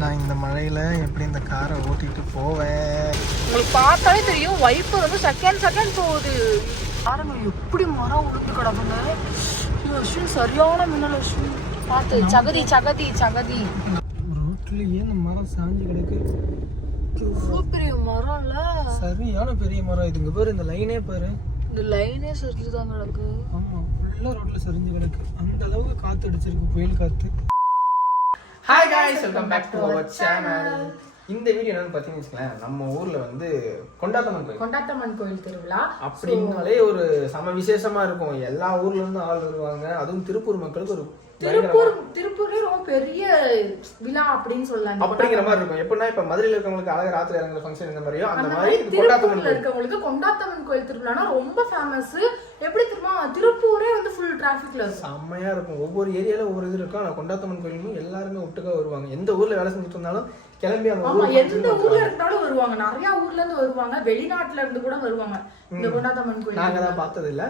நான் இந்த மழையில் எப்படி இந்த காரை ஓட்டிட்டு போவேன்? உங்களுக்கு பார்த்தாலே தெரியும் வைப்பர் வந்து செகண்ட் செகண்ட் போகுது. பாருங்க எப்படி மரம் உளுந்து கிடக்குங்க. அஸ்வின் சரியான மின்னல் அஸ்வின். பார்த்து சகதி சகதி சகதி. ரோட்லயே இந்த மரம் சாஞ்சு கிடக்கு. எவ்வளோ பெரிய மரம்ல. சரியான பெரிய மரம் இதுங்க பேர் இந்த லைனே பாரு. இந்த லைனே சரிஞ்சுதான் கிடக்கு. ஆமா ஃபுல்லா ரோட்ல சரிஞ்சு கிடக்கு. அந்த அளவுக்கு காத்து அடிச்சிருக்கு புயல் காத்து. Hi guys welcome back to our channel இந்த வீடியோ என்னன்னு பார்த்தீங்கன்னு வச்சுக்கோங்களேன் நம்ம ஊர்ல வந்து கொண்டாட்டம்மன் கோயில். கொண்டாட்டம்மன் கோயில் திருவிழா. அப்படின்னாலே ஒரு சம விசேஷமா இருக்கும். எல்லா ஊர்ல இருந்து ஆள் வருவாங்க. அதுவும் திருப்பூர் மக்களுக்கு ஒரு திருப்பூர் பெரிய விழா அப்படின்னு சொல்லலாம் அப்படிங்கிற மாதிரி இருக்கும். எப்படின்னா இப்ப மதுரையில இருக்கவங்களுக்கு அழகு ராத்திரி இறங்குற ஃபங்க்ஷன் இந்த மாதிரியோ அந்த மாதிரி திருப்பூர்ல இருக்கவங்களுக்கு கொண்டாட்டம்மன் கோயில் திருவிழானா ரொம்ப ஃபேமஸ் எப்படி தெரியுமா? திருப்பூரே வந்து ஃபுல் டிராஃபிக்ல இருக்கும். செம்மையா இருக்கும். ஒவ்வொரு ஏரியால ஒவ்வொரு இது இருக்கும். ஆனா கொண்டாட்டம்மன் கோயிலும் எல்லாருமே ஒட்டுக்கா வருவாங்க. எந்த ஊர்ல வேலை செஞ்சுட்டு இருந்தாலும் கிளம்பி எந்த ஊர்ல இருந்தாலும் வருவாங்க. நிறைய ஊர்ல இருந்து வருவாங்க. வெளிநாட்டுல இருந்து கூட வருவாங்க. இந்த கொண்டாட்டம்மன் கோயில் நாங்க தான் பார்த்தது இல்ல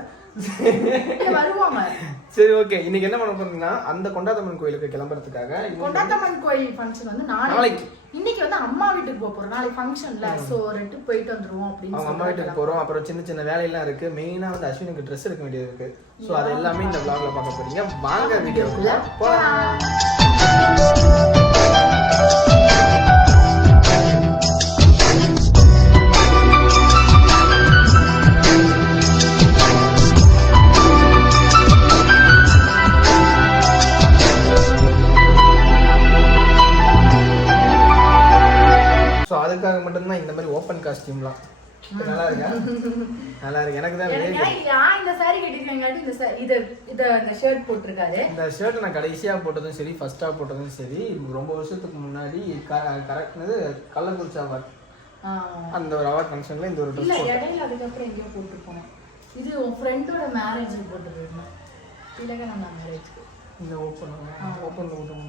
சரி ஓகே இன்னைக்கு என்ன பண்ண போறீங்கன்னா அந்த கொண்டாட்டம்மன் கோயிலுக்கு கிளம்புறதுக்காக இவங்க கொண்டாட்டம்மன் கோயில் ஃபங்க்ஷன் வந்து நாளைக்கு. நாளைக்கு. இன்னைக்கு வந்து அம்மா வீட்டுக்கு போக போறோம். நாளைக்கு ஃபங்க்ஷன்ல சோ ரெண்டு போயிட்டு வந்துருவோம் அப்படின்னு அவங்க அம்மா வீட்டுக்கு போறோம். அப்புறம் சின்ன சின்ன வேலையெல்லாம் இருக்கு. மெயினா வந்து அஸ்வினுக்கு ட்ரெஸ் எடுக்க வேண்டியது இருக்கு. சோ அது எல்லாமே இந்த vlogல பார்க்க போறீங்க. வாங்க வீடியோக்குள்ள போலாம். காஸ்டியூம்லாம் நல்லா இருக்கா? நல்லா இருக்கு. எனக்கு தான் இந்த saree கட்டிருக்கேங்காட்டி இந்த இத இத இந்த ஷர்ட் போட்டிருக்காரு. இந்த ஷர்ட் நான் கடைசியாக போட்டதும் சரி ஃபர்ஸ்ட்டாக போட்டதும் சரி ரொம்ப வருஷத்துக்கு முன்னாடி கரெக்ட்னது கள்ளக்குறிச்சி அவார்ட். அந்த ஒரு அவார்ட் ஃபங்க்ஷனில் இந்த ஒரு இல்ல ட்ரெஸ் இடையில அதுக்கப்புறம் எங்கேயோ போட்டு போனேன் இது உன் ஃப்ரெண்டோட மேரேஜுக்கு போட்டு போயிருந்தேன் திலகனந்தா மேரேஜ்க்கு இந்த ஓப்பன் ஓப்பன் ஓப்பன்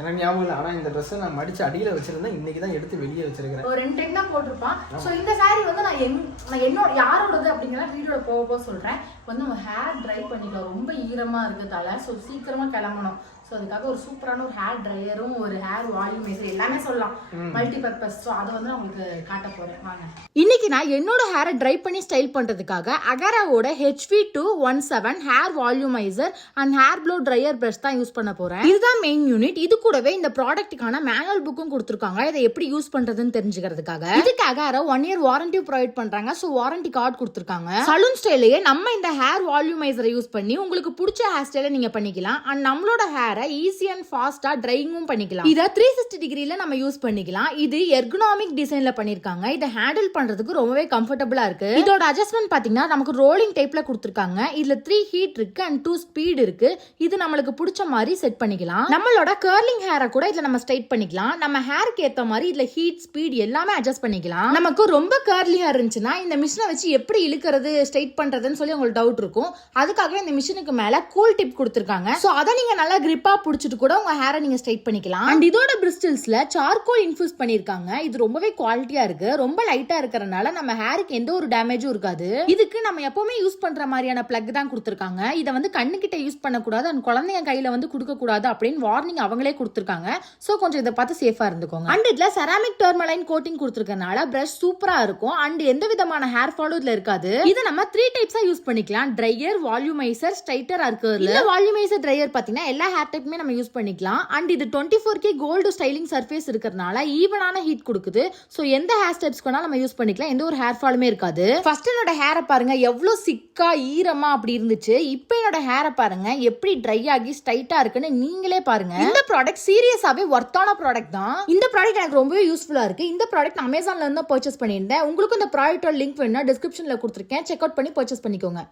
எனக்கு ஞாபகம் இல்லை. ஆனால் இந்த ட்ரெஸ்ஸை நான் மடிச்சு அடியில் வச்சிருந்தேன். இன்னைக்கு தான் எடுத்து வெளியே வச்சிருக்கிறேன். ஒரு ரெண்டு டைம் தான் போட்டிருப்பான். ஸோ இந்த saree வந்து நான் என் நான் என்னோட யாரோடது அப்படிங்கிற வீடியோட போக போக சொல்றேன். இப்ப வந்து நம்ம ஹேர் ட்ரை பண்ணிக்கலாம். ரொம்ப ஈரமா இருக்கிறதால. ஸோ சீக்கிரமா கிளம்பணும். ஸோ அதுக்காக ஒரு சூப்பரான ஒரு ஹேர் ட்ரையரும் ஒரு ஹேர் வால்யூமைசர் எல்லாமே சொல்லலாம். மல்டி பர்பஸ் ஸோ அதை வந்து நான் உங்களுக்கு காட்ட போறேன். வாங்க. இன்னைக்கு நான் என்னோட ஹேரை ட்ரை பண்ணி ஸ்டைல் பண்றதுக்காக அகராவோட H V two one seven hair volumizer and hair blow dryer brush தான் யூஸ் பண்ண போறேன். இதுதான் மெயின் யூனிட் இது கூடவே இந்த ப்ராடக்ட்டுக்கான மேனுவல் புக்கும் கொடுத்துருக்காங்க. இதை எப்படி யூஸ் பண்றதுன்னு தெரிஞ்சுக்கிறதுக்காக. இதுக்கு Agaro one year warranty provide பண்றாங்க. ஸோ வாரண்டி கார்டு கொடுத்துருக்காங்க. சலூன் ஸ்டைலையே நம்ம இந்த ஹேர் வால்யூமைசரை யூஸ் பண்ணி உங்களுக்கு பிடிச்ச ஹேர் ஸ்டைலை நீங்க பண்ணிக்கலாம். அண்ட் நம்மளோட ஹேரை ஈஸி அண்ட் ஃபாஸ்டா ட்ரையிங்கும் பண்ணிக்கலாம். இதை த்ரீ சிக்ஸ்டி டிகிரில நம்ம யூஸ் பண்ணிக்கலாம். இது எர்கனாமிக் டிசைன்ல பண்ணியிருக்காங்க இதை ஹேண்டில் பண்றதுக்கு ரொம்பவே கம்ஃபர்டபுளாக இருக்கு. இதோட அட்ஜஸ்ட்மெண்ட் பாத்தீங்கன்னா நமக்கு ரோலிங் டைப்ல கொடுத்துருக்காங்க. இதுல த்ரீ ஹீட் இருக்கு அண்ட் டூ ஸ்பீட் இருக்கு. இது நம்மளுக்கு பிடிச்ச மாதிரி செட் பண்ணிக்கலாம். நம்மளோட கர்லிங் ஹேரை கூட இதுல நம்ம ஸ்ட்ரைட் பண்ணிக்கலாம். நம்ம ஹேருக்கு ஏத்த மாதிரி இதில் ஹீட் ஸ்பீட் எல்லாமே அட்ஜஸ்ட் பண்ணிக்கலாம். நமக்கு ரொம்ப கர்லி ஹேர் இருந்துச்சுன்னா இந்த மிஷினை வச்சு எப்படி இழுக்கிறது ஸ்ட்ரைட் பண்றதுன்னு சொல்லி உங்களுக்கு டவுட் இருக்கும். அதுக்காக இந்த மிஷினுக்கு மேலே கூல் டிப் கொடுத்துருக்காங்க. ஸோ அதை நீங்க நல்லா கிரிப்பா புடிச்சிட்டு கூட உங்க ஹேரை நீங்க ஸ்ட்ரைட் பண்ணிக்கலாம். அண்ட் இதோட பிரிஸ்டல்ஸ்ல சார்கோல் இன்ஃபியூஸ் பண்ணிருக்காங்க இது ரொம்பவே குவாலிட்டியா இருக்கு. ரொம்ப லைட்டா இருக்கறனால நம்ம ஹேருக்கு எந்த ஒரு டேமேஜும் இருக்காது. இதுக்கு நம்ம எப்பவுமே யூஸ் பண்ற மாதிரியான பிளக் தான் கொடுத்துருக்காங்க. இதை வந்து கண்ணுக்கிட்ட யூஸ் பண்ணக்கூடாது. அண்ட் குழந்தைங்க கையில வந்து கொடுக்க கூடாது அப்படின்னு வார்னிங் அவங்களே கொடுத்துருக்காங்க. சோ கொஞ்சம் இதை பார்த்து சேஃபா இருந்துக்கோங்க. அண்ட் இதுல செராமிக் டர்மலைன் கோட்டிங் கொடுத்துருக்கனால பிரஷ் சூப்பரா இருக்கும். அண்ட் எந்த விதமான ஹேர் ஃபாலும் இதுல இருக்காது. இதை நம்ம த்ரீ டைப்ஸா யூஸ் பண்ணிக்கலாம். ட்ரையர் வால்யூமைசர் ஸ்ட்ரைட்டர் இருக்கு இந்த வால்யூமைசர் ட்ரையர் பாத்தீங்கன்னா எல்லா ஹேர் டைப்புமே நம்ம யூஸ் பண்ணிக்கலாம். அண்ட் இது twenty four K gold styling surface இருக்கிறதுனால ஈவனான ஹீட் கொடுக்குது. ஸோ எந்த ஹேர் ஸ்டெப்ஸ் வேணாலும் நம்ம யூஸ் பண்ணிக்கலாம். எந்த ஒரு ஹேர் ஃபாலுமே இருக்காது. ஃபர்ஸ்ட் என்னோட ஹேரை பாருங்க எவ்வளோ சிக்கா ஈரமா அப்படி இருந்துச்சு. இப்போ என்னோட ஹேரை பாருங்க எப்படி ட்ரை ஆகி ஸ்ட்ரைட்டா இருக்குன்னு நீங்களே பாருங்க. இந்த ப்ராடக்ட் சீரியஸாவே ஒர்த்தான ப்ராடக்ட் தான். இந்த ப்ராடக்ட் எனக்கு ரொம்பவே யூஸ்ஃபுல்லா இருக்கு. இந்த ப்ராடக்ட் அமேசான்ல இருந்து பர்ச்சேஸ் பண்ணியிருந்தேன். உங்களுக்கு இந்த ப்ராடக்ட்டோட லிங்க் வேணும்னா டிஸ்கிரிப்ஷன்ல கொடுத்துருக்கேன். செக் அவுட் பண்ணி பர்ச்சேஸ் பண்ணிக்கோங்க.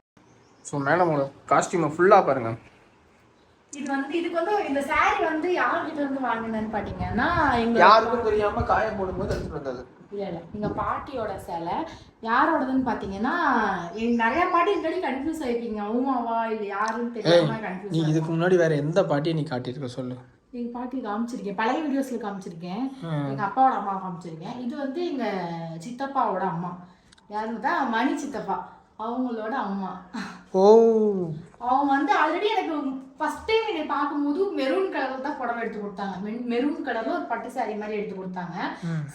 ஸோ மேடமோட காஸ்டியூமை ஃபுல்லாக பாருங்கள் இது வந்து இதுக்கு வந்து இந்த saree வந்து யார்கிட்ட இருந்து வாங்கினேன்னு பாத்தீங்கன்னா யாருக்கும் தெரியாம காய போடும்போது எடுத்துட்டு வந்தது. இல்ல இல்ல எங்க பாட்டியோட சேலை யாரோடதுன்னு பாத்தீங்கன்னா எங்க நிறைய பாட்டி முன்னாடி கன்ஃபியூஸ் ஆயிருக்கீங்க அவமாவா இல்ல யாருன்னு தெரியாம நீ கன்ஃபியூஸ் இதுக்கு முன்னாடி வேற எந்த பாட்டியை நீ காட்டியிருக்க சொல்லு? எங்க பாட்டி காமிச்சிருக்கேன். பழைய வீடியோஸ்ல காமிச்சிருக்கேன். எங்க அப்பாவோட அம்மா காமிச்சிருக்கேன். இது வந்து எங்க சித்தப்பாவோட அம்மா. யாருன்னு தான் மணி சித்தப்பா. அவங்களோட அம்மா. ஓ. அவங்க வந்து ஆல்ரெடி எனக்கு ஃபர்ஸ்ட் டைம் என்னை பார்க்கும்போது மெரூன் கலர்ல தான் புடவை எடுத்து கொடுத்தாங்க. மெரூன் கலர்ல ஒரு பட்டு saree மாதிரி எடுத்து கொடுத்தாங்க.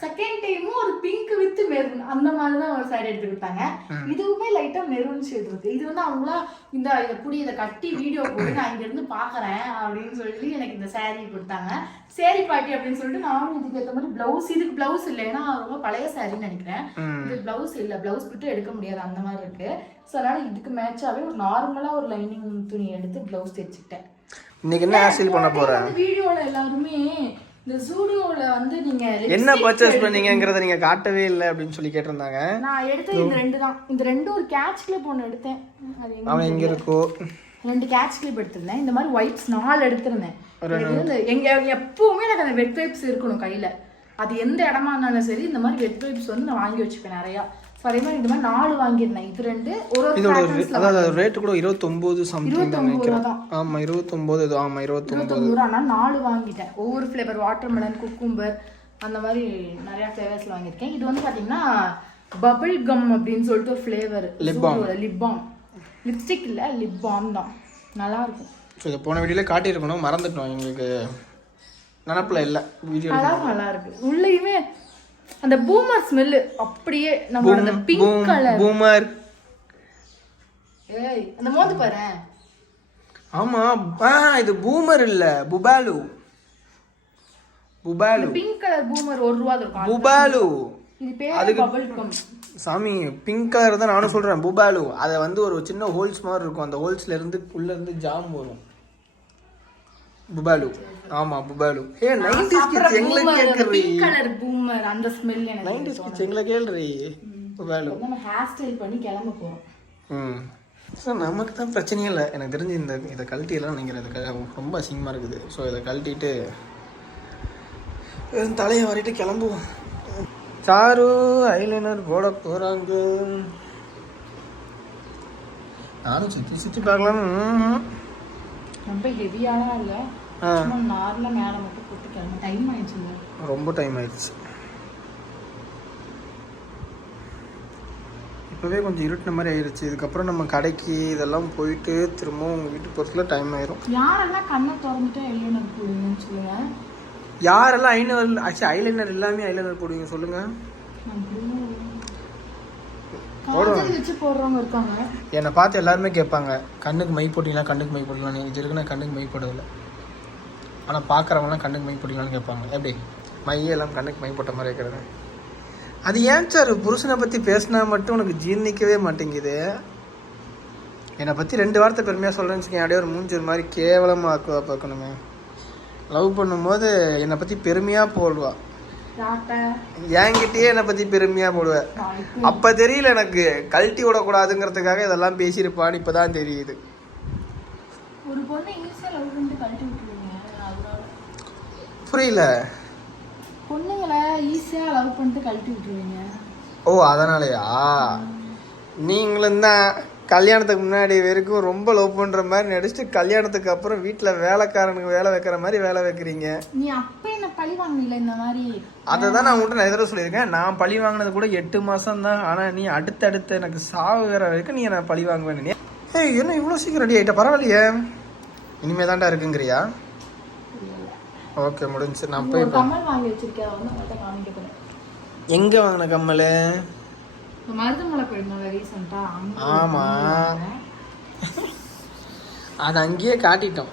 செகண்ட் டைமும் ஒரு பிங்க் வித் மெரூன் அந்த மாதிரி தான் ஒரு saree எடுத்து கொடுத்தாங்க. இதுவுமே லைட்டா மெரூன் ஷேட் இருக்கு. இது வந்து அவங்களா இந்த இதை புடி இதை கட்டி வீடியோ போட்டு நான் இங்க இருந்து பாக்குறேன் அப்படின்னு சொல்லி எனக்கு இந்த saree கொடுத்தாங்க. சேரி பாட்டி அப்படின்னு சொல்லிட்டு நானும் இதுக்கு ஏற்ற மாதிரி பிளவுஸ் இதுக்கு பிளவுஸ் இல்லை. ஏன்னா ரொம்ப பழைய சாரின்னு நினைக்கிறேன். இது பிளவுஸ் இல்ல. பிளவுஸ் விட்டு எடுக்க முடியாது. அந்த மாதிரி இருக்கு. ஸோ அதனால இதுக்கு மேட்சாவே ஒரு நார்மலா ஒரு லைனிங் துணி எடுத்து பிளவுஸ் தைச்சுக்கிட்டேன். இன்னைக்கு என்ன ஸ்டைல் பண்ண போற? வீடியோல எல்லாருமே இந்த ஜூடியோல வந்து நீங்க என்ன பர்ச்சேஸ் எடுத்து- பண்ணீங்கங்கிறத நீங்க காட்டவே இல்லை அப்படின்னு சொல்லி கேட்டிருந்தாங்க. நான் எடுத்தது இந்த ரெண்டு தான். இந்த ரெண்டு ஒரு கேட்ச் கிளிப் ஒன்று எடுத்தேன். அது எங்க அவன் எங்க இருக்கோ. ரெண்டு கேட்ச் கிளிப் எடுத்திருந்தேன். இந்த மாதிரி ஒயிட்ஸ் நாலு எடுத்திருந்தேன். எங்க எப்பவுமே எனக்கு அந்த வெட் வைப்ஸ் இருக்கணும் கையில. அது எந்த இடமா இருந்தாலும் சரி இந்த மாதிரி வெட் வைப்ஸ் வந்து நான் வாங்கி வச்சுப்பேன் நிறையா. ஸோ அதே மாதிரி இந்த மாதிரி நாலு வாங்கியிருந்தேன். இது ரெண்டு ஒரு இதோட அதாவது ரேட்டு கூட இருபத்தொம்போது சம்திங் நினைக்கிறேன். ரூபா தான். ஆமா இருபத்தொம்போது இது ஆமா இருபத்தொம்போது. இருபத்தொம்பது ரூபா. ஆனால் நாலு வாங்கிட்டேன். ஒவ்வொரு ஃப்ளேவர் வாட்டர்மெலன் குக்கும்பர் அந்த மாதிரி நிறைய ஃப்ளேவர்ஸ் வாங்கியிருக்கேன். இது வந்து பார்த்தீங்கன்னா பபிள் கம் அப்படின்னு சொல்லிட்டு ஒரு flavour Lip balm. Lip balm lipstick இல்லை லிப் பாம் தான். நல்லா இருக்கும். ஸோ இதை போன வீடியோல காட்டியிருக்கணும். மறந்துட்டோம் எங்களுக்கு. நினப்பில் இல்லை. வீடியோ நல்லா இருக்கு. உள்ளேயுமே அந்த பூமர் ஸ்மெல்லு அப்படியே நம்மளோட அந்த பிங்க் கலர் பூமர். ஏய் அந்த மோந்து பாரு. ஆமா இது பூமர் இல்ல Bubbaloo. Bubbaloo. Pink colour Boomer ஒரு ரூபா இருக்கும் புபாலு. இது பேர் கம் சாமி பிங்க் கலர் தான் நானும் சொல்றேன் புபாலு. அதை வந்து ஒரு சின்ன ஹோல்ஸ் மாதிரி இருக்கும் அந்த ஹோல்ஸ்ல இருந்து உள்ள இருந்து ஜாம் வரும். புபாலு. ஆமா புபாலு. ஏ நைன்டிஸ் கிட்ஸ் எங்களை கேக்குறீ பிங்க் கலர் பூமர் அந்த ஸ்மெல் எனக்கு நைன்டிஸ் கிட்ஸ் எங்களை கேள்றீ புபாலு. நம்ம ஹேர் ஸ்டைல் பண்ணி கிளம்ப போறோம். ம். ஸோ நமக்கு தான் பிரச்சனையே இல்லை. எனக்கு தெரிஞ்சு இந்த இதை கழட்டியெல்லாம் நினைக்கிறேன். இது ரொம்ப அசிங்கமாக இருக்குது. ஸோ இதை கழட்டிட்டு தலையை வரைட்டு கிளம்புவோம். சாரு ஐலைனர் போட போகிறாங்க நானும் சுற்றி சுற்றி பார்க்கலாம். ரொம்ப ஹெவியாலாம் இல்ல. ஆ. சும்மா நார்மலா மேல மட்டும் போட்டு கிளம்ப. டைம் ஆயிடுச்சுங்க ரொம்ப டைம் ஆயிடுச்சு. இப்போவே கொஞ்சம் இருட்டின மாதிரி ஆயிடுச்சு இதுக்கப்புறம் நம்ம கடைக்கு இதெல்லாம் போயிட்டு திரும்பவும் உங்கள் வீட்டுக்கு போகிறதுக்குள்ள டைம் ஆயிரும். யாரெல்லாம் கண்ணை திறந்துட்டு எல்லாம் போடுங்கன்னு சொல்லுங்க? யாரெல்லாம் ஐலைனர் ஆக்சுவலி ஐலைனர் எல்லாமே ஐலைனர் போடுவீங்க சொல்லுங்க. என்னை பார்த்து எல்லாருமே கேட்பாங்க. கண்ணுக்கு மை போட்டிங்களா கண்ணுக்கு மை போடலாம் இது இருக்கு நான் கண்ணுக்கு மை போடவில்லை ஆனால் பார்க்குறவங்களாம் கண்ணுக்கு மை போட்டிங்களான்னு கேட்பாங்க. எப்படி? மையே எல்லாம் கண்ணுக்கு மை போட்ட மாதிரி இருக்கிறது. அது ஏன் சார்? புருஷனை பற்றி பேசினா மட்டும் உனக்கு ஜீர்ணிக்கவே மாட்டேங்குது. என்னை பற்றி ரெண்டு வார்த்தை பெருமையாக சொல்கிறேன்னு வச்சுக்கேன் அப்படியே ஒரு மூஞ்சி ஒரு மாதிரி கேவலமாக ஆக்குவா பார்க்கணுமே. லவ் பண்ணும்போது என்னை பற்றி பெருமையாக போடுவா. என்கிட்டயே என்னை பற்றி பெருமையாக போடுவேன் அப்ப தெரியல எனக்கு. கழட்டி விடக்கூடாதுங்கிறதுக்காக இதெல்லாம் பேசியிருப்பான்னு இப்பதான் தெரியுது. ஒரு பொண்ணை லவ் பண்ணிட்டு புரியல. பொண்ணுங்களை ஈஸியா லவ் பண்ணிட்டு கழட்டி விட்டுருவீங்க. ஓ அதனாலயா? நீங்களும் தான் கல்யாணத்துக்கு முன்னாடி வரைக்கும் ரொம்ப லவ் பண்ற மாதிரி நடிச்சுட்டு கல்யாணத்துக்கு அப்புறம் வீட்டுல வேலைக்காரனுக்கு வேலை வைக்கிற மாதிரி வேலை வைக்கிறீங்க. நீ அப்ப என்ன பழி வாங்கினீல இந்த மாதிரி? அதை தான் நான் உங்கள்கிட்ட நிறைய தடவை சொல்லியிருக்கேன். நான் பழி வாங்கினது கூட எட்டு மாசம் தான் ஆனா நீ அடுத்தடுத்து எனக்கு சாகுற வரைக்கும் நீ என்ன பழி வாங்குவேன் ஏய் என்ன இவ்வளோ சீக்கிரம் ரெடி ஆயிட்ட? பரவாயில்லையே. இனிமே தான்டா இருக்குங்கிறியா? ஓகே முடிஞ்சு நான் போய் கமல் வாங்கி வச்சிருக்கேன். அதை வந்து உங்கள்கிட்ட காமிக்க போறேன் எங்க வாங்கின கம்மல்? மருதமலை போயிருந்தோம்ல ரீசெண்டா ஆமா. அதை அங்கேயே காட்டிட்டோம்.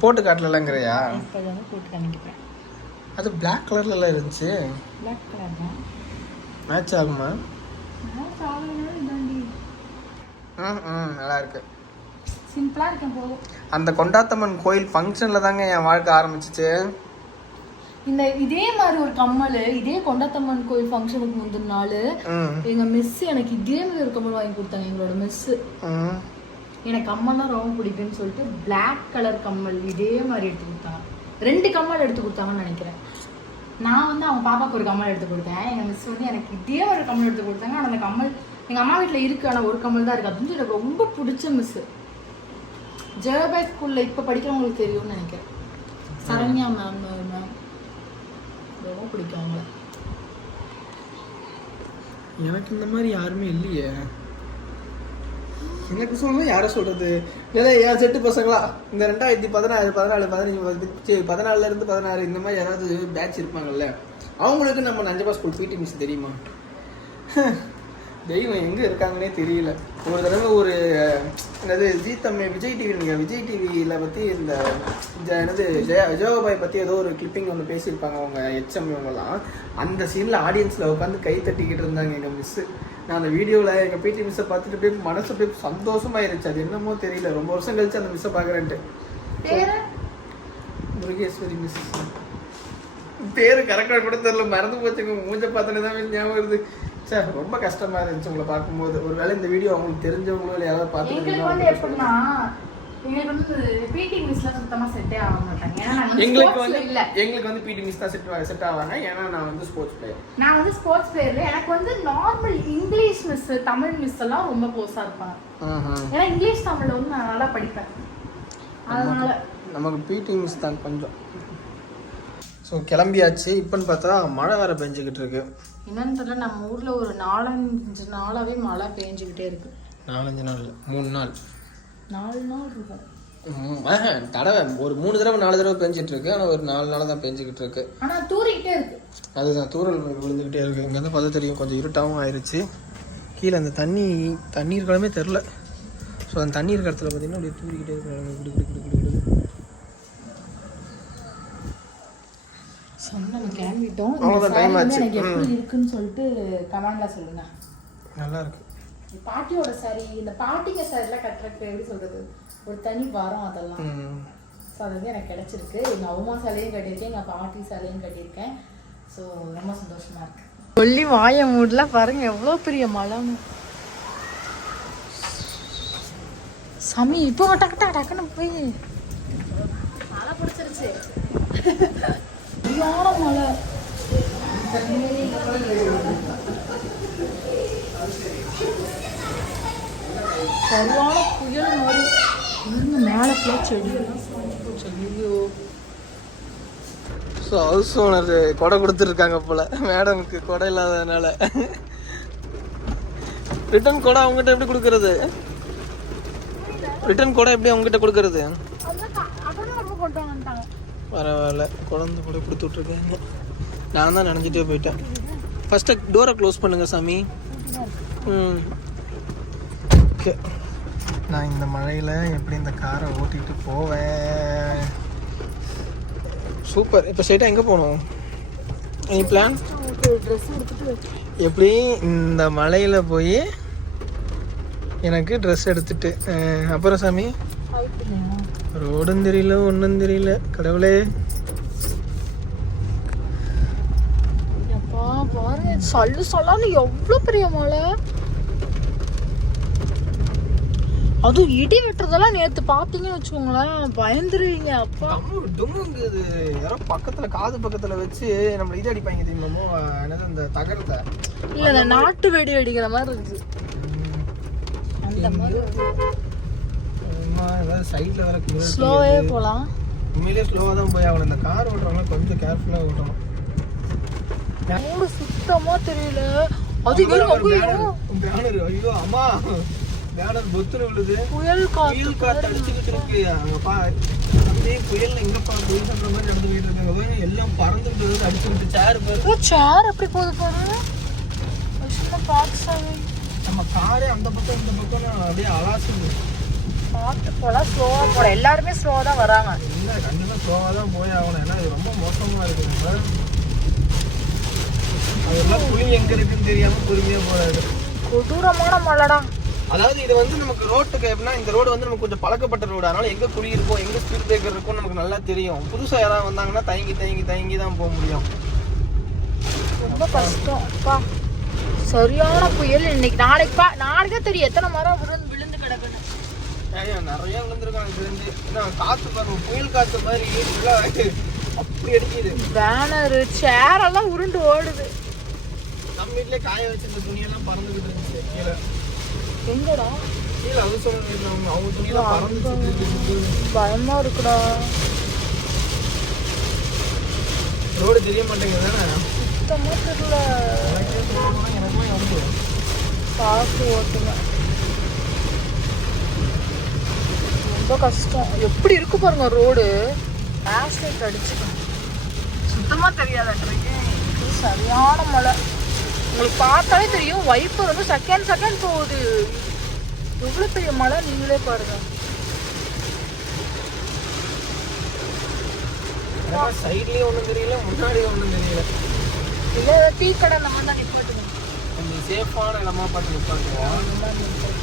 போட்டு காட்டலங்கிறியா போட்டு காமிக்கிறேன் அது Black கலர்ல இருந்துச்சு. பிளாக் கலர் தான். மேட்ச் ஆகுமா? நான் சாலையோட இதாண்டி. ம் ம் நல்லா இருக்கு. சிம்பிளா இருக்கேன் போதும் அந்த கொண்டாத்தம்மன் கோயில் ஃபங்க்ஷனில் தாங்க என் வாழ்க்கை ஆரம்பிச்சிச்சு. இந்த இதே மாதிரி ஒரு கம்மல் இதே கொண்டாத்தம்மன் கோயில் ஃபங்க்ஷனுக்கு முந்தின நாள் ம். எங்க மிஸ் எனக்கு இதே மாதிரி ஒரு கம்மல் வாங்கி கொடுத்தாங்க எங்களோட மிஸ் எனக்கு கம்மல் தான் ரொம்ப பிடிக்கும்னு சொல்லிட்டு Black கலர் கம்மல் இதே மாதிரி எடுத்து கொடுத்தாங்க. ரெண்டு கம்மல் எடுத்து கொடுத்தாங்கன்னு நினைக்கிறேன். நான் வந்து அவங்க பாப்பாக்கு ஒரு கம்மல் எடுத்து கொடுத்தேன். எங்க மிஸ் வந்து எனக்கு இதே ஒரு கம்மல் எடுத்து கொடுத்தாங்க. ஆனால் அந்த கம்மல் எங்க அம்மா வீட்டில் இருக்கு ஆனால் ஒரு கம்மல் தான் இருக்கு. அப்படின்னு சொல்லி எனக்கு ரொம்ப பிடிச்ச மிஸ் ஜெயபாய் ஸ்கூல்ல இப்போ படிக்கிறவங்களுக்கு தெரியும்னு நினைக்கிறேன். சரண்யா மேம் மேம் ரொம்ப பிடிக்கும் அவங்கள. எனக்கு இந்த மாதிரி யாருமே இல்லையே. எனக்கு சொல்லணும் யாரை சொல்றது? ஏன்னா என் செட்டு பசங்களா? இந்த ரெண்டாயிரத்தி பதினாறு பதினாலு பதினஞ்சு பதினஞ்சு பதினாலுல இருந்து பதினாறு இந்த மாதிரி யாராவது பேட்ச் இருப்பாங்கல்ல அவங்களுக்கு நம்ம நஞ்சப்பா ஸ்கூல் பிடி மிஸ் தெரியுமா? தெய்வம் எங்கே இருக்காங்கன்னே தெரியல. ஒரு தடவை ஒரு என்னது ஜி தமிழ் விஜய் டிவி விஜய் டிவியில் பற்றி இந்த என்னது ஜெய ஜெயபாபாய் பற்றி ஏதோ ஒரு கிளிப்பிங் ஒன்று பேசியிருப்பாங்க அவங்க எச்எம் இவங்கெல்லாம். அந்த சீனில் ஆடியன்ஸில் உட்காந்து கை தட்டிக்கிட்டு இருந்தாங்க எங்கள் மிஸ்ஸு நான் அந்த வீடியோவில் எங்கள் பிடி மிஸ்ஸை பார்த்துட்டு போய் மனசு அப்படியே சந்தோஷமாயிருச்சு. அது என்னமோ தெரியல. ரொம்ப வருஷம் கழிச்சு அந்த மிஸ்ஸை பார்க்குறேன்ட்டு. பேரு? முருகேஸ்வரி மிஸ் பேரு கரெக்டாக கூட தெரியல. மறந்து போச்சுங்க. மூஞ்ச பார்த்தோன்னே தான் ஞாபகம் வருது. சார் ரொம்ப கஷ்டமா இருந்துச்சு உங்களை பார்க்கும்போது. ஒருவேளை இந்த வீடியோ அவங்களுக்கு தெரிஞ்சவங்களோ இல்லை யாராவது எங்களுக்கு வந்து பார்த்துட்டு எப்படின்னா எங்களுக்கு வந்து பிடி மிஸ்ல சுத்தமா செட்டே ஆக மாட்டாங்க. ஏன்னா நாங்க எங்களுக்கு வந்து இல்ல. எங்களுக்கு வந்து பிடி மிஸ் தான் செட் செட் ஆவாங்க. ஏன்னா நான் வந்து ஸ்போர்ட்ஸ் பிளேயர் நான் வந்து ஸ்போர்ட்ஸ் பிளேயர்ல எனக்கு வந்து normal English miss Tamil miss எல்லாம் ரொம்ப க்ளோஸா இருப்பாங்க. ஏன்னா இங்கிலீஷ் தமிழ்ல வந்து நான் நல்லா படிப்பேன். அதனால நமக்கு பிடி மிஸ் தான் கொஞ்சம். ஸோ கிளம்பியாச்சு. இப்போன்னு பார்த்தா மழை வேற பெஞ்சுக்கிட்டு இருக்கு. என்னன்னு தெரியல நம்ம ஊர்ல ஒரு நாலஞ்சு நாளாவே மழை பெஞ்சுக்கிட்டே இருக்கு. நாலஞ்சு நாள் மூணு நாள். நாலு நாள் இருக்கும். தடவை ஒரு மூணு தடவை நாலு தடவை பெஞ்சிட்டு இருக்கு. ஆனால் ஒரு நாலு நாள் தான் பெஞ்சிக்கிட்டு இருக்கு. ஆனா தூரிக்கிட்டே இருக்கு. அதுதான் தூரல் விழுந்துக்கிட்டே இருக்கு. இங்கேருந்து பார்த்தா தெரியும் கொஞ்சம் இருட்டாகவும் ஆயிடுச்சு கீழே அந்த தண்ணி தண்ணீர் கிழமே தெரில. ஸோ அந்த தண்ணீர் இடத்துல பார்த்தீங்கன்னா அப்படியே தூரிக்கிட்டே குடி குடி குடி சொன்ன நம்ம கிளம்பிட்டோம் ஆச்சு. எனக்கு எப்படி இருக்குன்னு சொல்லிட்டு கமெண்ட்ல சொல்லுங்க. நல்லா இருக்கு பாட்டியோட சாரி இந்த பாட்டிங்க சாரிலாம் கட்டுறதுக்கு எப்படி சொல்றது? ஒரு தனி வரம் அதெல்லாம். ஸோ அது வந்து எனக்கு கிடைச்சிருக்கு. எங்கள் அம்மா சாலையும் கட்டியிருக்கேன் எங்கள் பாட்டி சாலையும் கட்டியிருக்கேன். ஸோ ரொம்ப சந்தோஷமா இருக்கு. சொல்லி வாய மூடல பாருங்க எவ்வளோ பெரிய மலைன்னு சாமி இப்போ டக்கு டக்கு டக்குன்னு போய். மழை பிடிச்சிருச்சு. சரியான மழை சரியான புயல் மாதிரி. மேலே ஃபுல்லாக செடி. ஐயோ. ஸோ ஹவுஸ் ஓனர் கொடை கொடுத்துருக்காங்க போல. மேடமுக்கு கொடை இல்லாததுனால. ரிட்டர்ன் கொடை அவங்ககிட்ட எப்படி கொடுக்கறது? ரிட்டர்ன் கொடை எப்படி அவங்ககிட்ட கொடுக்கறது? பரவாயில்ல. குழந்தை கூட கொடுத்து விட்ருக்காங்க நான் தான் நினைஞ்சிட்டே போயிட்டேன். ஃபஸ்ட்டு டோரை க்ளோஸ் பண்ணுங்க சாமி. ம். ஓகே. நான் இந்த மழையில் எப்படி இந்த காரை ஓட்டிகிட்டு போவேன்? சூப்பர் இப்போ ஸ்ட்ரைட்டாக எங்கே போகணும்? எனி பிளான் எப்படி இந்த மலையில் போய் எனக்கு ட்ரெஸ் எடுத்துட்டு அப்புறம் சாமி? ரோடும் தெரியல ஒன்றும் தெரியல. கடவுளே. அப்பா பாருங்க சல்லு சொல்லாலும் எவ்வளோ பெரிய மழை அதுவும் இடி வெட்டுறதெல்லாம் நேத்து பாத்தீங்கன்னு வச்சுக்கோங்களேன் பயந்துருவீங்க அப்பா. டம்மு டும்முங்குது யாரோ பக்கத்தில் காது பக்கத்தில் வச்சு நம்ம இது அடிப்பாங்க தெரியுமாமோ? என்னது அந்த தகரத்தை? இல்ல இந்த நாட்டு வெடி அடிக்கிற மாதிரி இருக்கு. அந்த மாதிரி சைடில் குளிர் ஸ்லோவே போலாம். உண்மையிலேயே ஸ்லோவாக தான் போய் ஆகணும். இந்த கார் ஓட்டுறவங்க கொஞ்சம் கேர்ஃபுல்லாக ஓட்டணும். மூடு சுத்தமா தெரியல. அது பேனர் ஐயோ அம்மா பேனர் பொத்துன்னு விழுது. புயல் புயல் காத்து அடிச்சுக்கிட்டு இருக்கு அங்க பா அப்படியே புயல் எங்கப்பா புயல் சொல்ற மாதிரி நடந்து போயிட்டு இருக்காங்க பாருங்க எல்லாம் பறந்துட்டு வருது அடிச்சுக்கிட்டு சேர் பாரு. சேர் எப்படி போகுது சாமி நம்ம காரே அந்த பக்கம் இந்த பக்கம் அப்படியே அலாசுது பார்த்து போலாம் ஸ்லோவா போலாம் எல்லாருமே ஸ்லோவா தான் வராங்க. இல்லை கண்டிப்பாக ஸ்லோவாக தான் போய் ஆகணும். ஏன்னா இது ரொம்ப மோசமாக இருக்குது நம்ம அதெல்லாம் புளி எங்க இருக்குன்னு தெரியாம பொறுமையா போறாரு கொடூரமான மழைடா. அதாவது இது வந்து நமக்கு ரோட்டுக்கு எப்படின்னா இந்த ரோடு வந்து நமக்கு கொஞ்சம் பழக்கப்பட்ட ரோடு அதனால எங்க குழி இருக்கும் எங்க ஸ்பீட் பிரேக்கர் இருக்கும் நமக்கு நல்லா தெரியும். புதுசா யாராவது வந்தாங்கன்னா தயங்கி தயங்கி தயங்கி தான் போக முடியும். ரொம்ப கஷ்டம். அப்பா சரியான புயல் இன்னைக்கு. நாளைக்கு பா நாளைக்கு தெரியும். எத்தனை மரம் விழுந்து விழுந்து கிடக்குன்னு. நிறைய விழுந்திருக்காங்க தெரிஞ்சு ஏன்னா காத்து பாருங்க புயல் காத்து மாதிரி அப்படி அடிக்குது. பேனரு சேர் எல்லாம் உருண்டு ஓடுது. நம்ம வீட்லயே காய வச்சிருந்த துணியெல்லாம் பறந்துகிட்டு இருந்துச்சு கீழே. எங்கடா? கீழே அது சொல்லுங்க அவங்க துணியெல்லாம் பறந்துச்சு பயமா இருக்குடா. ரோடு தெரிய மாட்டேங்குது தானே? சுத்தமா தெரியல. எனக்குமே வந்து பார்த்து ஓட்டுங்க. ரொம்ப கஷ்டம். எப்படி இருக்கு பாருங்க ரோடு ஆஸ்லைட் அடிச்சுக்கணும் சுத்தமா தெரியாதுன்றீங்க. இது சரியான மழை. உங்களுக்கு பார்த்தாலே தெரியும் வைப்பர் வந்து செகண்ட் செகண்ட் போகுது. எவ்வளவு பெரிய மழை நீங்களே பாருங்க. சைட்லயும் ஒண்ணும் தெரியல முன்னாடி ஒண்ணும் தெரியல. இல்ல டீ கடை அந்த மாதிரி தான் நிப்பாட்டுங்க. கொஞ்சம் சேஃபான இடமா பார்த்து நிப்பாட்டுவோம்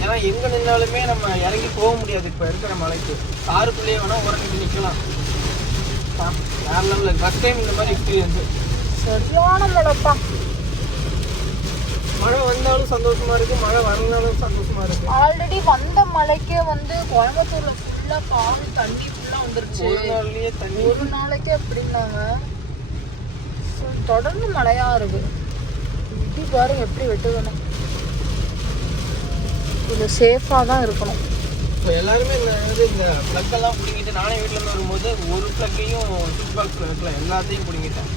ஏன்னா எங்க நின்னாலுமே நம்ம இறங்கி போக முடியாது. இப்ப இருக்கிற மலைக்கு. காருக்குள்ளேயே வேணா உரங்கிட்டு நிக்கலாம். ஆ, வேற லெவலில் ஃபர்ஸ்ட் டைம் இந்த மாதிரி எக்ஸ்பீரியன்ஸ் சரியான மழைப்பா மழை வந்தாலும் சந்தோஷமா இருக்கு. மழை வரலனாலும் சந்தோஷமா இருக்கு. ஆல்ரெடி வந்த மழைக்கே வந்து கோயம்புத்தூர்ல ஃபுல்லா கால் தண்ணி ஃபுல்லா வந்துருச்சு. ஒரு நாள்லயே தண்ணி. ஒரு நாளைக்கே அப்படின்னாங்க தொடர்ந்து மழையா இருக்கு. இப்படி பாருங்க எப்படி வெட்டுக்கணும் கொஞ்சம் சேஃபா தான் இருக்கணும். இப்போ எல்லாருமே இந்த இது எல்லாம் பிடிங்கிட்டு நானே வீட்டில் இருந்து வரும்போது ஒரு ப்ளக்கையும் சுவிட்ச் பாக்ஸில் இருக்கல எல்லாத்தையும் பிடிங்கிட்டேன்.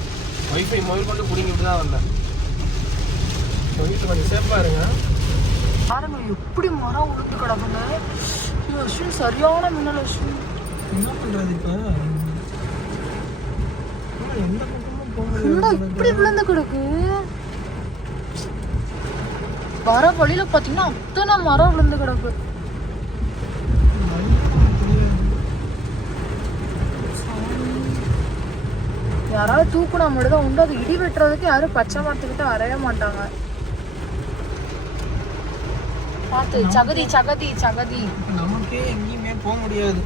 ஒய்ஃபை மொபைல் கொண்டு பிடிங்கிட்டு தான் வந்தேன். வீட்டில் கொஞ்சம் சேஃபாக இருங்க. பாருங்க எப்படி மரம் உளுந்து கிடக்குங்க. ஐயோ, அஸ்வின் சரியான மின்னல் அஸ்வின் என்ன பண்ணுறது இப்போ? எந்த பக்கமும் போக இப்படி விழுந்து கிடக்கு. வர வழியில பாத்தீங்கன்னா அத்தனை மரம் விழுந்து கிடக்கு. யாராவது தூக்குனா மட்டும் தான் உண்டு அது இடி வெட்டுறதுக்கு யாரும் பச்சை மரத்துக்கிட்ட வரவே மாட்டாங்க. பார்த்து சகதி சகதி சகதி. நமக்கே எங்கேயுமே போக முடியாது.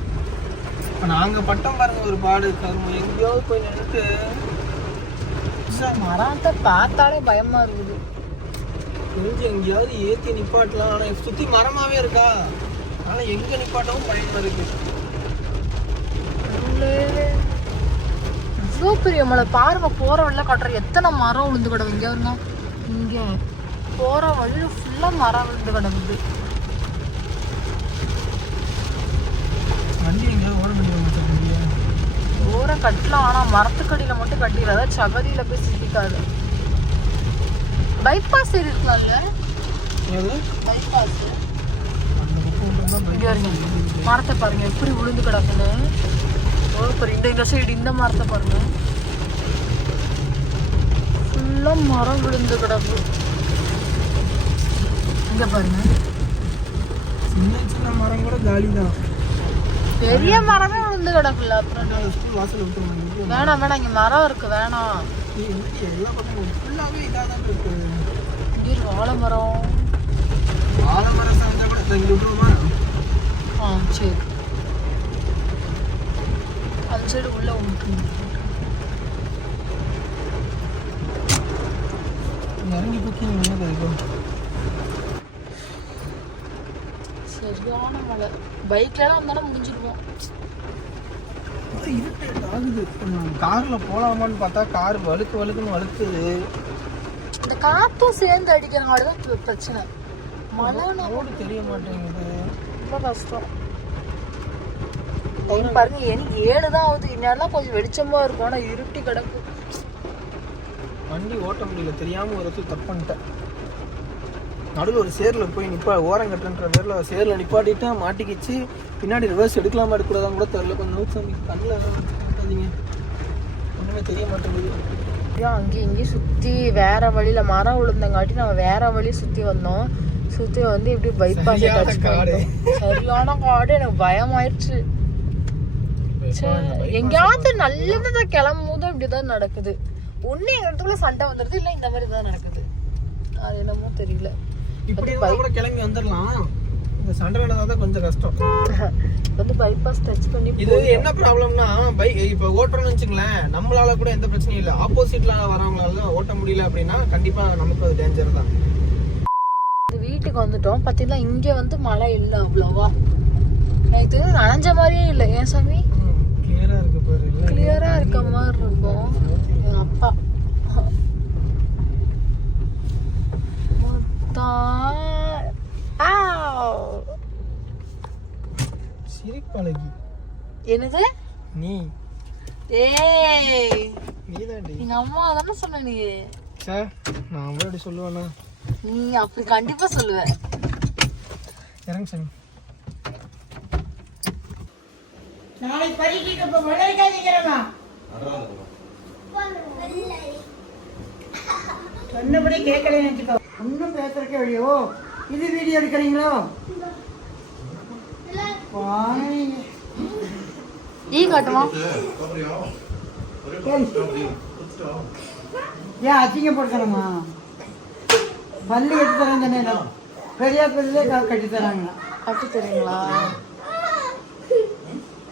இப்போ நாங்கள் பட்டம் பாருங்க ஒரு பாடு கரும்பு எங்கேயாவது போய் நின்றுட்டு மரத்தை பார்த்தாலே பயமா இருக்குது. தெரிஞ்சு எங்கேயாவது ஏற்றி நிப்பாட்டலாம். ஆனால் சுற்றி மரமாகவே இருக்கா? ஆனால் எங்கே நிப்பாட்டவும் பயமா இருக்கு. இவ்வளோ பெரிய மலை பாருங்க போற வழியில கட்டுற எத்தனை மரம் விழுந்து கிடக்கு இங்க வருங்க இங்க போற வழியில ஃபுல்லா மரம் விழுந்து கிடக்குது. வண்டி எங்கேயாவது ஓட முடியாது ஓரம் கட்டலாம் ஆனா மரத்துக்கடியில மட்டும் கட்டிடாத சகதியில போய் சிக்கிக்காது பைபாஸ் இருக்கலாம்ல ஏது பைபாஸ் மரத்தை பாருங்க. எப்படி விழுந்து கிடக்குன்னு. இந்த இந்த சைடு இந்த மரத்தை பாருங்க. ஃபுல்லா மரம் விழுந்து கிடக்கு. இங்க பாருங்க. சின்ன சின்ன மரம் கூட காலி தான் பெரிய மரமே விழுந்து கிடக்குல்ல. அப்புறம் வேணாம் வேணாம். இங்க மரம் இருக்கு. வேணாம். எல்லா பக்கமும் ஃபுல்லாகவே இதாக தான் இருக்கு இங்க மரம் ஆலமரம். சாய்ந்தா கூட இங்க விட்டுருமா ஆ சரி. அந்த சைடு உள்ள இறங்கி என்ன இருக்கும் சரியான மழை. பைக்லலாம் வந்தாலும் முடிஞ்சிருவோம். இரிட்டேட் ஆகுது காரில் போகலாமான்னு பார்த்தா கார் வழுக்கு வழுக்குன்னு வழுக்குது. இந்த காத்தும் சேர்ந்து அடிக்கிறனால தான் பிரச்சனை. மழைன்னு ரோடு தெரிய மாட்டேங்குது. ரொம்ப கஷ்டம். டைம் பாருங்க எனக்கு ஏழு தான் ஆகுது. இந்நேரம் கொஞ்சம் வெளிச்சமா இருக்கும். ஆனா இருட்டி கிடக்கு. வண்டி ஓட்ட முடியல. தெரியாமல் ஒரு இடத்துல தப்பு பண்ணிட்டேன். நடுவில் ஒரு சேரில் போய் நிப்பா ஓரம் கட்டுன்ற பேரில் சேரில் நிப்பாட்டிட்டேன். மாட்டிக்கிச்சு. பின்னாடி ரிவர்ஸ் எடுக்கலாமா எடுக்கக்கூடாதான் கூட தெரில கொஞ்சம் நோட் சாமி கண்ணில் ஒன்றுமே தெரிய மாட்டேங்குது. அங்கேயும் இங்கேயும் சுத்தி வேற வழியில மரம் விழுந்தங்காட்டி நம்ம வேற வழி சுத்தி வந்தோம். சுத்தி வந்து இப்படி பைபாஸ் சரியான டச் காடு. பண்ணிட்டோம். சரியான காடு. எனக்கு பயமாயிருச்சு. ச்சே, எங்கேயாவது நல்லதா கிளம்பும் போது இப்படிதான் நடக்குது. ஒண்ணு எங்க இடத்துக்குள்ள சண்டை வந்துடுது இல்ல இந்த மாதிரி தான் நடக்குது. அது என்னமோ தெரியல. இப்படி கூட கிளம்பி வந்துடலாம். இந்த சண்டை தான் கொஞ்சம் கஷ்டம். வந்து பைபாஸ் டச் பண்ணி இது என்ன ப்ராப்ளம்னா பைக் இப்போ ஓட்டுறோம்னு வச்சுங்களேன் நம்மளால கூட எந்த பிரச்சனையும் இல்லை. ஆப்போசிட்ல வரவங்களால தான் ஓட்ட முடியல அப்படின்னா கண்டிப்பா நமக்கு அது டேஞ்சர் தான். வீட்டுக்கு வந்துட்டோம். பாத்தீங்களா இங்க வந்து மழை இல்ல அவ்வளவா. இது நனைஞ்ச மாதிரியே இல்லை. ஏன் சாமி? கிளியரா இருக்கு பாரு. கிளியரா இருக்க மாதிரி இருக்கும். என் அப்பா. மொத்தம். ஆவ். சிரிப்பழகி என்னது? நீ. ஏய். நீதாண்டி. எங்க அம்மா தானே சொன்ன நீ. சே நான் வந்து அப்படி சொல்லுவேனா? நீ அப்படி கண்டிப்பா சொல்லுவ. இறங்க சாமி. நாளைக்கு பரீட்சைக்கு இப்போ விளைவிக்காதீங்கிறமா சொன்னபடி கேட்கலன்னு வச்சுக்கோ. ஒன்றும் பேசுறக்கே வழியோ இது வீடியோ எடுக்கிறீங்களோ. ஈ காட்டுமா? ஏன் அசிங்கப்படுத்தணுமா? பல்லு கட்டி தரேன் தானே பெரிய பிள்ளையே கட்டி தராங்களா கட்டி தெரியுங்களா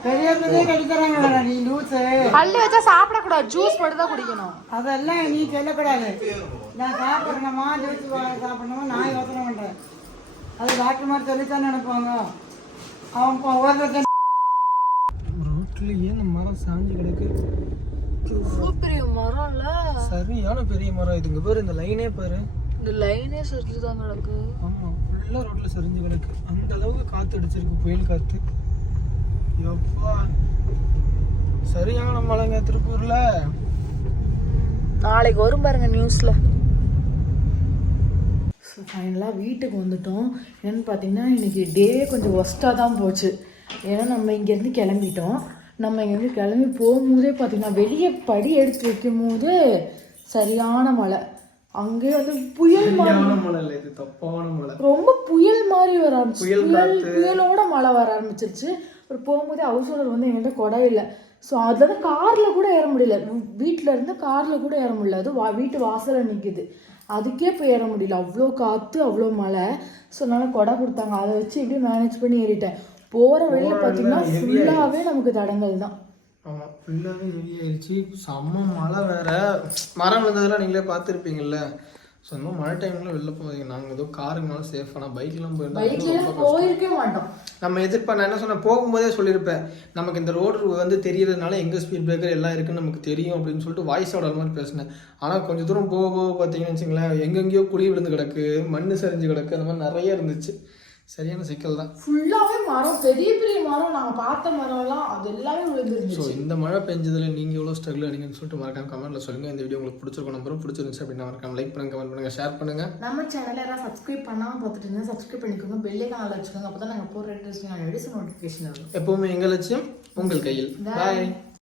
பெரிய பிள்ளையே கட்டி தராங்களா நீ லூசு. பல்லு வச்சா சாப்பிடக்கூடாது. ஜூஸ் தான் குடிக்கணும். அதெல்லாம் நீ சொல்லக்கூடாது. நான் சாப்பிட்றேங்கம்மா ஜூஸ் சாப்பிடணுமா? நான் யோசனை பண்ணுறேன் அது டாக்டர் மாதிரி சொல்லித்தான் நினைப்பாங்க ரோட்லயே இந்த மரம் சாஞ்சு கிடக்கு? பெரிய மரம்ல? சரியான பெரிய மரம் இதுங்க பாரு இந்த லைனே பாரு. இந்த லைனே சரிஞ்சுதான் கிடக்கு. ஆமா ஃபுல்லா ரோட்ல சரிஞ்சு கிடக்கு. அந்த அளவுக்கு காத்து அடிச்சிருக்கு புயல் காத்து. எப்பா. சரியான மழைங்க திருப்பூர்ல. நாளைக்கு வரும் பாருங்க நியூஸ்ல ஸோ ஃபைனலாக வீட்டுக்கு வந்துட்டோம். என்னன்னு பார்த்தீங்கன்னா இன்னைக்கு டே கொஞ்சம் ஒஸ்ட்டாக தான் போச்சு. ஏன்னா நம்ம இங்கேருந்து கிளம்பிட்டோம். நம்ம இங்கேருந்து கிளம்பி போகும்போதே பார்த்தீங்கன்னா வெளியே படி எடுத்து வைக்கும் போது சரியான மழை. அங்கேயே வந்து புயல் மாதிரி ரொம்ப புயல் மாதிரி வர ஆரம்பிச்சு புயல். புயலோட மழை வர ஆரம்பிச்சிருச்சு. அப்புறம் போகும்போது ஹவுஸ் ஓனர் வந்து என்கிட்ட கொடை இல்லை. ஸோ அதில் வந்து காரில் கூட ஏற முடியல. வீட்டில் இருந்து காரில் கூட ஏற முடியல. அது வா வீட்டு வாசலில் நிற்குது அதுக்கே போய் ஏற முடியல. அவ்வளோ காற்று அவ்வளோ மழை. ஸோ அதனால கொடை கொடுத்தாங்க. அதை வச்சு இப்படி மேனேஜ் பண்ணி ஏறிட்டேன். போகிற வழியில் பார்த்தீங்கன்னா ஃபுல்லாகவே நமக்கு தடங்கள் தான். ஆமாம் ஃபுல்லாகவே ஹெவி ஆயிடுச்சு. செம்ம மழை வேற. மரம் விழுந்ததெல்லாம் நீங்களே பார்த்துருப்பீங்கல்ல. ஸோ இந்த மாதிரி மழை டைமில் வெளில போகாதீங்க. நாங்கள் ஏதோ காருங்கனாலும் சேஃப் ஆனால் பைக்லாம் போயிருந்தா இன்னும் பைக்லாம் ரொம்ப கஷ்டம். போயிருக்கவே மாட்டோம். நம்ம எதிர்ப்பா நான் என்ன சொன்னேன்? போகும்போதே சொல்லியிருப்பேன். நமக்கு இந்த ரோடு வந்து தெரியறதுனால எங்கே ஸ்பீட் பிரேக்கர் எல்லாம் இருக்குன்னு நமக்கு தெரியும் அப்படின்னு சொல்லிட்டு வாய்ஸ் அவுட் மாதிரி பேசினேன். ஆனால் கொஞ்சம் தூரம் போக போக பார்த்தீங்கன்னு வச்சுங்களேன் எங்கெங்கேயோ குழி விழுந்து கிடக்கு மண் சரிஞ்சு கிடக்கு அந்த மாதிரி நிறைய இருந்துச்சு. சரியான சிக்கல் தான். ஃபுல்லாகவே மரம் பெரிய பெரிய மரம் நாங்கள் பார்த்த மரம்லாம் அது எல்லாமே ஸோ விழுந்துருந்துச்சு இந்த மழை பெஞ்சதுல நீங்கள் எவ்வளோ ஸ்ட்ரகிள் அடிங்கன்னு சொல்லிட்டு மறக்காம கமெண்ட்டில் சொல்லுங்கள் இந்த வீடியோ உங்களுக்கு பிடிச்சிருக்கும் நம்பரும் பிடிச்சிருந்துச்சு அப்படின்னா மறக்காம லைக் பண்ணுங்க கமெண்ட் பண்ணுங்கள் ஷேர் பண்ணுங்கள் நம்ம சேனலை யாராவது சப்ஸ்கிரைப் பண்ணாமல் பார்த்துட்டு இருந்தால் சப்ஸ்கிரைப் பண்ணிக்கோங்க. பெல்லே காலில் வச்சுக்கோங்க. அப்போ தான் நாங்கள் போகிற எடிஷன் நோட்டிஃபிகேஷன் வரும். எப்போவுமே எங்கள் லட்சியம் உங்கள் கையில். பாய்